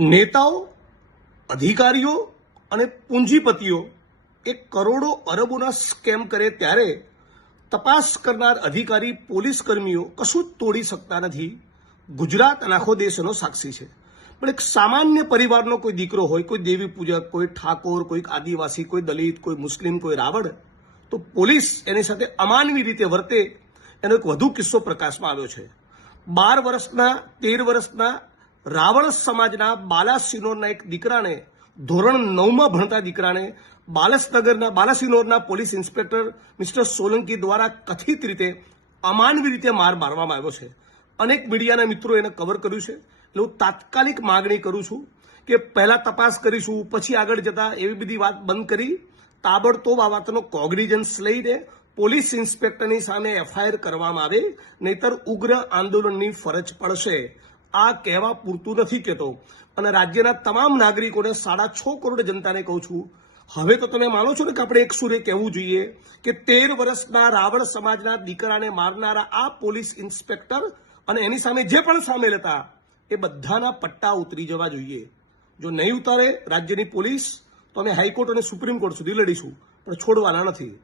નેતાઓ, અધિકારીઓ અને પૂંજીપતિઓ એક કરોડો અરબોના સ્કેમ કરે ત્યારે તપાસ કરનાર અધિકારી પોલીસ કર્મીઓ કશું જ તોડી શકતા નથી. ગુજરાત અને આખો દેશ એનો સાક્ષી છે. પણ એક સામાન્ય પરિવારનો કોઈ દીકરો હોય, કોઈ દેવી પૂજક, કોઈ ઠાકોર, કોઈ આદિવાસી, કોઈ દલિત, કોઈ મુસ્લિમ, કોઈ રાવણ, તો પોલીસ એની સાથે અમાનવી રીતે વર્તે એનો એક વધુ કિસ્સો પ્રકાશમાં આવ્યો છે. 12 વર્ષના 13 વર્ષના રાવણ સમાજના બાલાસિનોરના એક દીકરાને, ધોરણ 9માં ભણતા દીકરાને બાલાસિનોરના પોલીસ ઇન્સ્પેક્ટર મિસ્ટર સોલંકી દ્વારા કથિત રીતે અમાનવી રીતે મારવામાં આવ્યો છે. અનેક મીડિયાના મિત્રો એને કવર કર્યું છે. એટલે હું તાત્કાલિક માગણી કરું છું કે પહેલા તપાસ કરીશું, પછી આગળ જતા એવી બધી વાત બંધ કરી તાબડતોબ આ વાતનો કોગ્નિઝન્સ લઈને પોલીસ ઇન્સ્પેક્ટરની સામે એફઆઈઆર કરવામાં આવે, નહીતર ઉગ્ર આંદોલનની ફરજ પડશે. આ કહેવા પૂરતું નથી કહેતો. અને રાજ્યના તમામ નાગરિકોને 6.5 કરોડ જનતાને કહું છું, હવે તો તમે માનો છો ને કે આપણે એક સુરે કહેવું જોઈએ કે 13 વર્ષના રાવણ સમાજના દીકરાને મારનારા આ પોલીસ ઇન્સ્પેક્ટર અને એની સામે જે પણ સામેલ હતા એ બધાના પટ્ટા ઉતરી જવા જોઈએ. જો નહીં ઉતારે રાજ્યની પોલીસ તો અમે હાઈકોર્ટ અને સુપ્રીમ કોર્ટ સુધી લડીશું, પણ છોડવાના નથી.